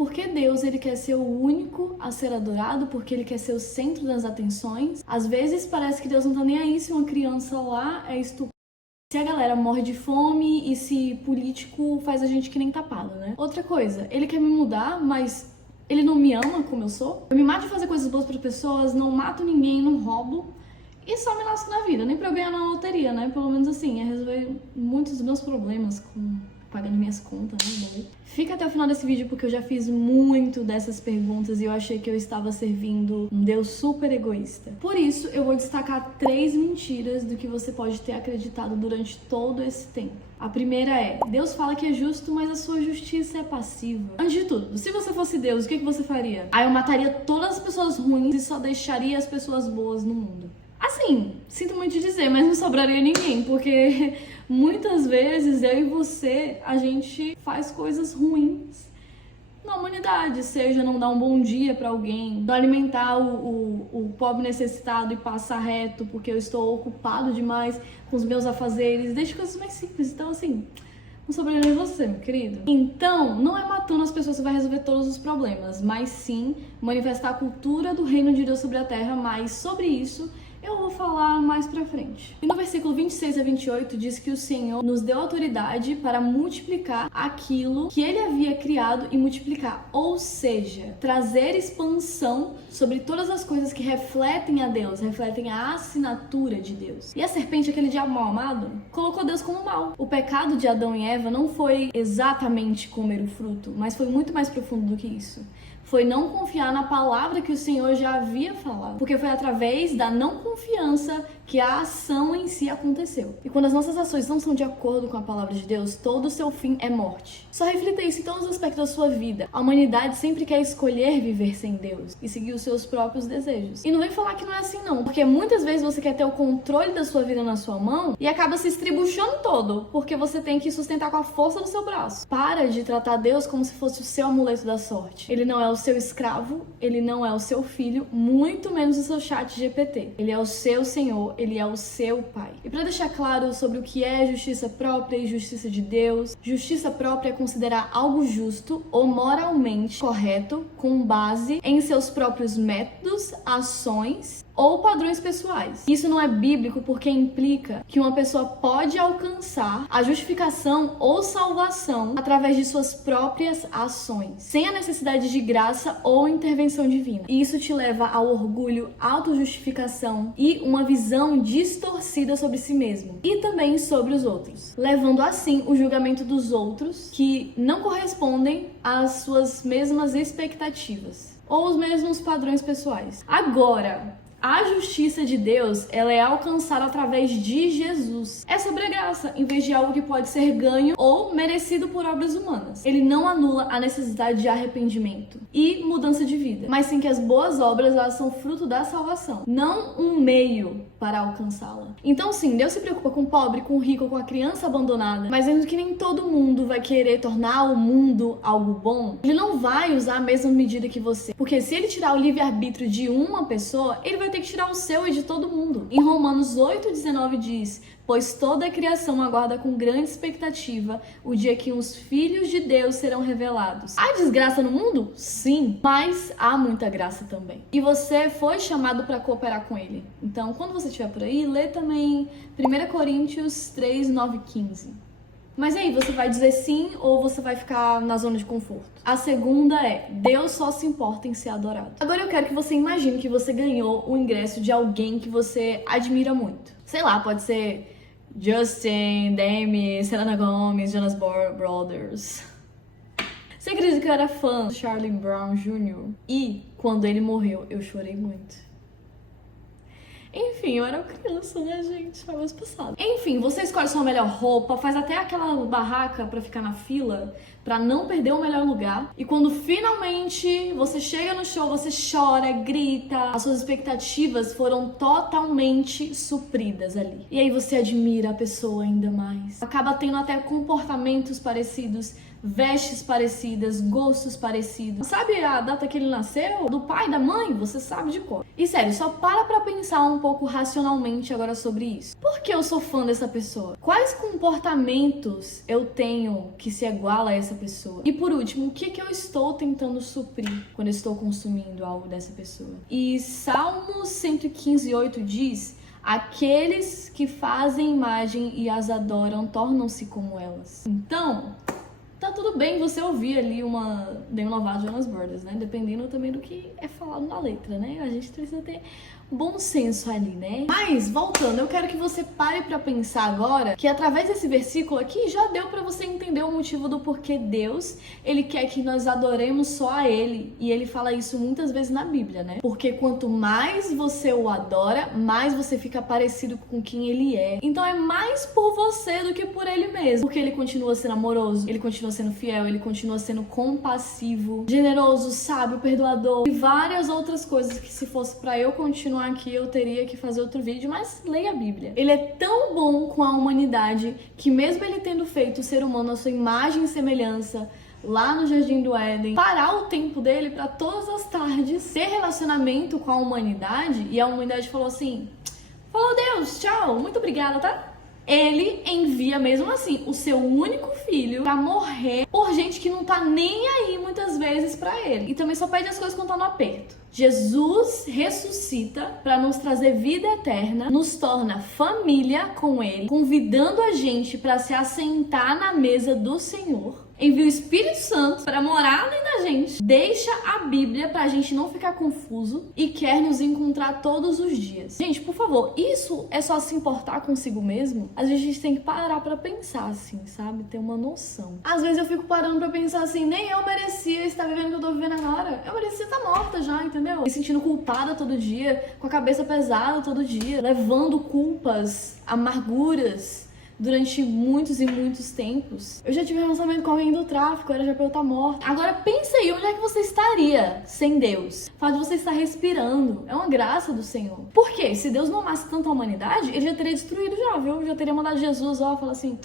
Porque Deus, ele quer ser o único a ser adorado, porque ele quer ser o centro das atenções. Às vezes parece que Deus não tá nem aí se uma criança lá é estúpida, se a galera morre de fome e se político faz a gente que nem tapado, né? Outra coisa, ele quer me mudar, mas ele não me ama como eu sou. Eu me mato de fazer coisas boas para pessoas, não mato ninguém, não roubo e só me lasco na vida. Nem pra eu ganhar na loteria, né? Pelo menos assim, é resolver muitos dos meus problemas pagando minhas contas, né? Fica até o final desse vídeo porque eu já fiz muito dessas perguntas e eu achei que eu estava servindo um Deus super egoísta. Por isso, eu vou destacar 3 mentiras do que você pode ter acreditado durante todo esse tempo. A primeira é, Deus fala que é justo, mas a sua justiça é passiva. Antes de tudo, se você fosse Deus, o que você faria? Aí eu mataria todas as pessoas ruins e só deixaria as pessoas boas no mundo. Assim, sinto muito dizer, mas não sobraria ninguém, porque muitas vezes eu e você, a gente faz coisas ruins na humanidade, seja não dar um bom dia pra alguém, não alimentar o pobre necessitado e passar reto porque eu estou ocupado demais com os meus afazeres, deixa coisas mais simples. Então assim, não sobraria nem você, meu querido. Então, não é matando as pessoas que vai resolver todos os problemas, mas sim manifestar a cultura do reino de Deus sobre a terra, mas sobre isso eu vou falar mais pra frente. E no versículo 26 a 28 diz que o Senhor nos deu autoridade para multiplicar aquilo que Ele havia criado e multiplicar. Ou seja, trazer expansão sobre todas as coisas que refletem a Deus, refletem a assinatura de Deus. E a serpente, aquele diabo mal amado, colocou Deus como mal. O pecado de Adão e Eva não foi exatamente comer o fruto, mas foi muito mais profundo do que isso. Foi não confiar na palavra que o Senhor já havia falado. Porque foi através da não confiança que a ação em si aconteceu. E quando as nossas ações não são de acordo com a palavra de Deus, todo o seu fim é morte. Só reflita isso em todos os aspectos da sua vida. A humanidade sempre quer escolher viver sem Deus e seguir os seus próprios desejos. E não vem falar que não é assim não, porque muitas vezes você quer ter o controle da sua vida na sua mão e acaba se estribuchando todo, porque você tem que sustentar com a força do seu braço. Para de tratar Deus como se fosse o seu amuleto da sorte. Ele não é o seu escravo, ele não é o seu filho, muito menos o seu chat GPT. Ele é o seu Senhor, ele é o seu Pai. E para deixar claro sobre o que é justiça própria e justiça de Deus, justiça própria é considerar algo justo ou moralmente correto com base em seus próprios métodos, ações ou padrões pessoais. Isso não é bíblico porque implica que uma pessoa pode alcançar a justificação ou salvação através de suas próprias ações, sem a necessidade de graça ou intervenção divina. E isso te leva ao orgulho, autojustificação e uma visão distorcida sobre si mesmo e também sobre os outros, levando assim o julgamento dos outros que não correspondem às suas mesmas expectativas ou os mesmos padrões pessoais. Agora, a justiça de Deus, ela é alcançada através de Jesus. É sobre a graça, em vez de algo que pode ser ganho ou merecido por obras humanas. Ele não anula a necessidade de arrependimento e mudança de vida, mas sim que as boas obras, elas são fruto da salvação, não um meio para alcançá-la. Então sim, Deus se preocupa com o pobre, com o rico, com a criança abandonada, mas vendo que nem todo mundo vai querer tornar o mundo algo bom, ele não vai usar a mesma medida que você. Porque se ele tirar o livre-arbítrio de uma pessoa, ele vai ter que tirar o seu e de todo mundo. Em Romanos 8,19 diz: pois toda a criação aguarda com grande expectativa o dia que os filhos de Deus serão revelados. Há desgraça no mundo? Sim, mas há muita graça também. E você foi chamado para cooperar com ele. Então, quando você estiver por aí, lê também 1 Coríntios 3, 9 e 15. Mas aí, você vai dizer sim ou você vai ficar na zona de conforto? A segunda é, Deus só se importa em ser adorado. Agora eu quero que você imagine que você ganhou o ingresso de alguém que você admira muito. Sei lá, pode ser Justin, Demi, Selena Gomez, Jonas Brothers. Você acredita que eu era fã do Charlie Brown Jr. E quando ele morreu, eu chorei muito. Enfim, eu era criança, né, gente? Foi mês passado. Enfim, você escolhe sua melhor roupa, faz até aquela barraca pra ficar na fila, pra não perder o melhor lugar. E quando finalmente você chega no show, você chora, grita. As suas expectativas foram totalmente supridas ali. E aí você admira a pessoa ainda mais. Acaba tendo até comportamentos parecidos, vestes parecidas, gostos parecidos. Sabe a data que ele nasceu? Do pai, da mãe? Você sabe de cor. E sério, só pra pensar um pouco racionalmente agora sobre isso. Por que eu sou fã dessa pessoa? Quais comportamentos eu tenho que se iguala a essa dessa pessoa? E por último, o que eu estou tentando suprir quando eu estou consumindo algo dessa pessoa? E Salmos 115:8 diz: aqueles que fazem imagem e as adoram tornam-se como elas. Então, tá tudo bem você ouvir ali uma Demi Lovato, Jonas Brothers, né? Dependendo também do que é falado na letra, né? A gente precisa ter bom senso ali, né? Mas, voltando, eu quero que você pare pra pensar agora que através desse versículo aqui já deu pra você entender o motivo do porquê Deus, ele quer que nós adoremos só a ele. E ele fala isso muitas vezes na Bíblia, né? Porque quanto mais você o adora, mais você fica parecido com quem ele é. Então é mais por você do que por ele mesmo. Porque ele continua sendo amoroso, ele continua sendo fiel, ele continua sendo compassivo, generoso, sábio, perdoador e várias outras coisas que se fosse pra eu continuar aqui eu teria que fazer outro vídeo, mas leia a Bíblia. Ele é tão bom com a humanidade que mesmo ele tendo feito o ser humano à sua imagem e semelhança lá no Jardim do Éden, parar o tempo dele para todas as tardes ter relacionamento com a humanidade, e a humanidade falou assim: falou Deus, tchau, muito obrigada, tá? Ele envia mesmo assim o seu único filho pra morrer por gente que não tá nem aí muitas vezes pra ele. E também só pede as coisas quando tá no aperto. Jesus ressuscita para nos trazer vida eterna, nos torna família com ele, convidando a gente para se assentar na mesa do Senhor. Envia o Espírito Santo para morar além da gente, deixa a Bíblia pra gente não ficar confuso e quer nos encontrar todos os dias. Gente, por favor, isso é só se importar consigo mesmo? Às vezes a gente tem que parar pra pensar assim, sabe? Ter uma noção. Às vezes eu fico parando pra pensar assim, nem eu merecia estar vivendo o que eu tô vivendo agora. Eu merecia estar morta já, entendeu? Me sentindo culpada todo dia, com a cabeça pesada todo dia, levando culpas, amarguras durante muitos e muitos tempos. Eu já tive um relacionamento com alguém do tráfico, era já pra eu estar morta. Agora pensa aí, onde é que você estaria sem Deus? O fato de você estar respirando é uma graça do Senhor. Por quê? Se Deus não amasse tanto a humanidade, ele já teria destruído já, viu? Já teria mandado Jesus, falar assim: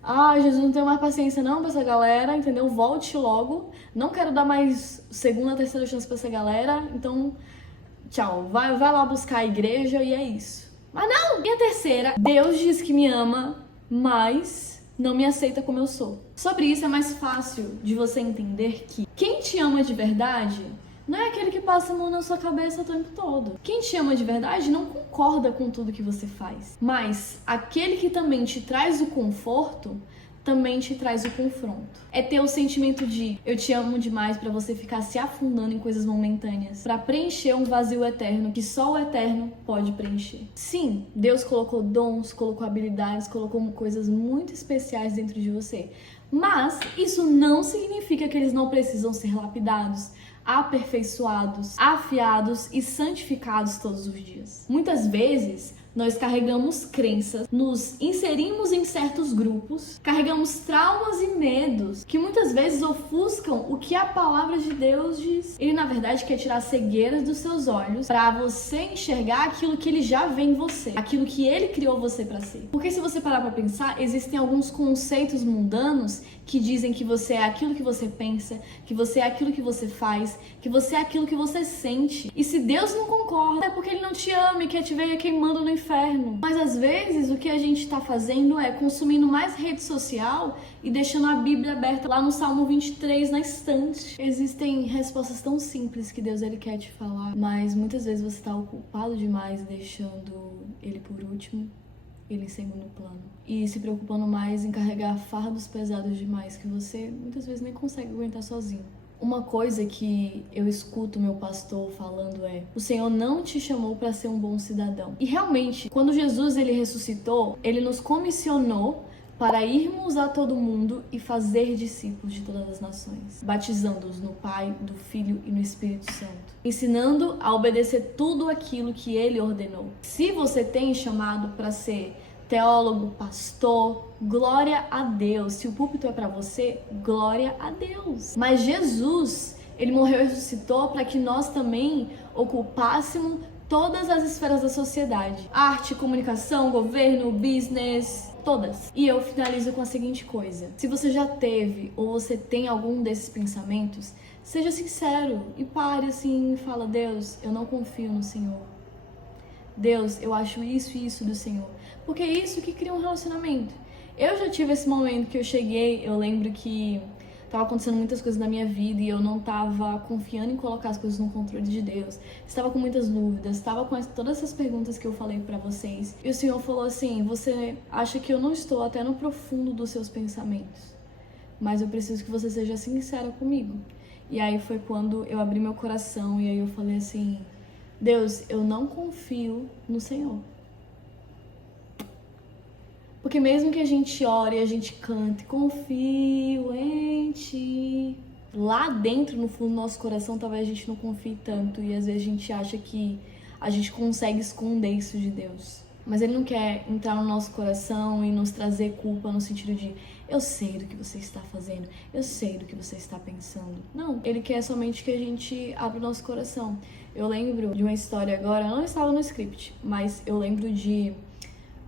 ah, Jesus, não tenho mais paciência não pra essa galera, entendeu? Volte logo. Não quero dar mais segunda, terceira chance pra essa galera, então tchau. Vai lá buscar a igreja e é isso. Mas não! E a terceira, Deus diz que me ama, mas não me aceita como eu sou. Sobre isso é mais fácil de você entender que quem te ama de verdade não é aquele que passa a mão na sua cabeça o tempo todo. Quem te ama de verdade não concorda com tudo que você faz. Mas aquele que também te traz o conforto também te traz o confronto. É ter o sentimento de eu te amo demais pra você ficar se afundando em coisas momentâneas, pra preencher um vazio eterno que só o eterno pode preencher. Sim, Deus colocou dons, colocou habilidades, colocou coisas muito especiais dentro de você. Mas isso não significa que eles não precisam ser lapidados, aperfeiçoados, afiados e santificados todos os dias. Muitas vezes nós carregamos crenças, nos inserimos em certos grupos, carregamos traumas e medos que muitas vezes ofuscam o que a palavra de Deus diz. Ele, na verdade, quer tirar cegueiras dos seus olhos para você enxergar aquilo que ele já vê em você, aquilo que ele criou você para ser. Porque se você parar para pensar, existem alguns conceitos mundanos que dizem que você é aquilo que você pensa, que você é aquilo que você faz, que você é aquilo que você sente. E se Deus não concorda, é porque ele não te ama e quer te ver queimando no inferno. Mas às vezes o que a gente tá fazendo é consumindo mais rede social e deixando a Bíblia aberta lá no Salmo 23 na estante. Existem respostas tão simples que Deus ele quer te falar, mas muitas vezes você tá ocupado demais deixando ele por último, ele em segundo plano, e se preocupando mais em carregar fardos pesados demais que você muitas vezes nem consegue aguentar sozinho. Uma coisa que eu escuto meu pastor falando é: o Senhor não te chamou para ser um bom cidadão. E realmente, quando Jesus ele ressuscitou, ele nos comissionou para irmos a todo mundo e fazer discípulos de todas as nações, batizando-os no Pai, do Filho e no Espírito Santo, ensinando a obedecer tudo aquilo que ele ordenou. Se você tem chamado para ser teólogo, pastor, glória a Deus. Se o púlpito é para você, glória a Deus. Mas Jesus, ele morreu e ressuscitou para que nós também ocupássemos todas as esferas da sociedade: arte, comunicação, governo, business, todas. E eu finalizo com a seguinte coisa: se você já teve ou você tem algum desses pensamentos, seja sincero e pare assim e fala: Deus, eu não confio no Senhor. Deus, eu acho isso e isso do Senhor. Porque é isso que cria um relacionamento. Eu já tive esse momento que eu cheguei, eu lembro que tava acontecendo muitas coisas na minha vida e eu não tava confiando em colocar as coisas no controle de Deus. Estava com muitas dúvidas, estava com todas essas perguntas que eu falei pra vocês. E o Senhor falou assim: você acha que eu não estou até no profundo dos seus pensamentos, mas eu preciso que você seja sincera comigo. E aí foi quando eu abri meu coração e aí eu falei assim: Deus, eu não confio no Senhor. Porque mesmo que a gente ore, a gente cante, confio em Ti, lá dentro, no fundo do nosso coração, talvez a gente não confie tanto. E às vezes a gente acha que a gente consegue esconder isso de Deus. Mas Ele não quer entrar no nosso coração e nos trazer culpa no sentido de eu sei do que você está fazendo, eu sei do que você está pensando. Não, Ele quer somente que a gente abra o nosso coração. Eu lembro de uma história agora, não estava no script, mas eu lembro de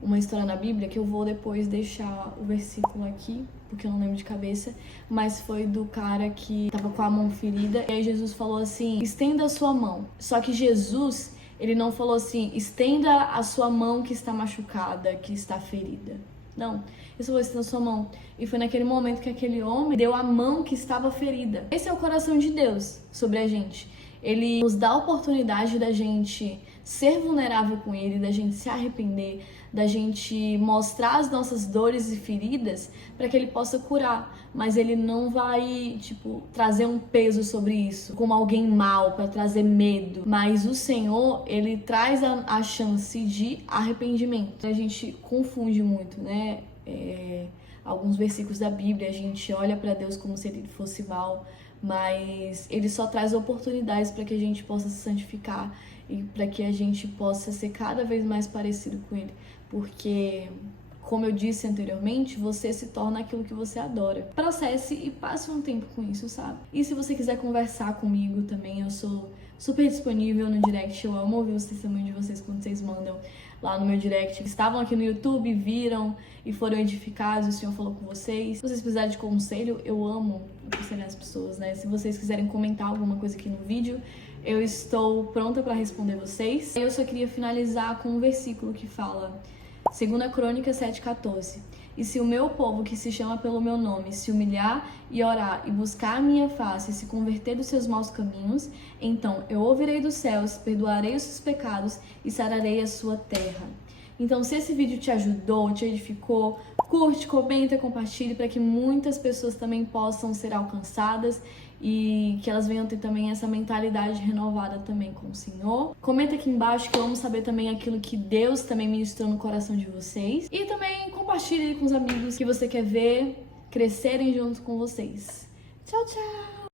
uma história na Bíblia, que eu vou depois deixar o versículo aqui, porque eu não lembro de cabeça, mas foi do cara que tava com a mão ferida, e aí Jesus falou assim: estenda a sua mão. Só que Jesus, ele não falou assim: estenda a sua mão que está machucada, que está ferida. Não, ele falou: estenda a sua mão. E foi naquele momento que aquele homem deu a mão que estava ferida. Esse é o coração de Deus sobre a gente. Ele nos dá a oportunidade da gente ser vulnerável com Ele, da gente se arrepender, da gente mostrar as nossas dores e feridas para que Ele possa curar. Mas Ele não vai, trazer um peso sobre isso, como alguém mau, para trazer medo. Mas o Senhor, Ele traz a chance de arrependimento. A gente confunde muito, né? Alguns versículos da Bíblia, a gente olha para Deus como se Ele fosse mau, mas Ele só traz oportunidades para que a gente possa se santificar e para que a gente possa ser cada vez mais parecido com Ele. Porque, como eu disse anteriormente, você se torna aquilo que você adora. Processe e passe um tempo com isso, sabe? E se você quiser conversar comigo também, eu sou super disponível no direct. Eu amo ouvir os testemunhos de vocês quando vocês mandam lá no meu direct. Estavam aqui no YouTube, viram e foram edificados, o Senhor falou com vocês. Se vocês precisarem de conselho, eu amo aconselhar as pessoas, né? Se vocês quiserem comentar alguma coisa aqui no vídeo, eu estou pronta para responder vocês. Eu só queria finalizar com um versículo que fala, 2 Crônicas 7,14. E se o meu povo, que se chama pelo meu nome, se humilhar e orar e buscar a minha face e se converter dos seus maus caminhos, então eu ouvirei dos céus, perdoarei os seus pecados e sararei a sua terra. Então, se esse vídeo te ajudou, te edificou, curte, comenta, compartilhe para que muitas pessoas também possam ser alcançadas e que elas venham ter também essa mentalidade renovada também com o Senhor. Comenta aqui embaixo que eu amo saber também aquilo que Deus também ministrou no coração de vocês. E também compartilhe com os amigos que você quer ver crescerem junto com vocês. Tchau, tchau!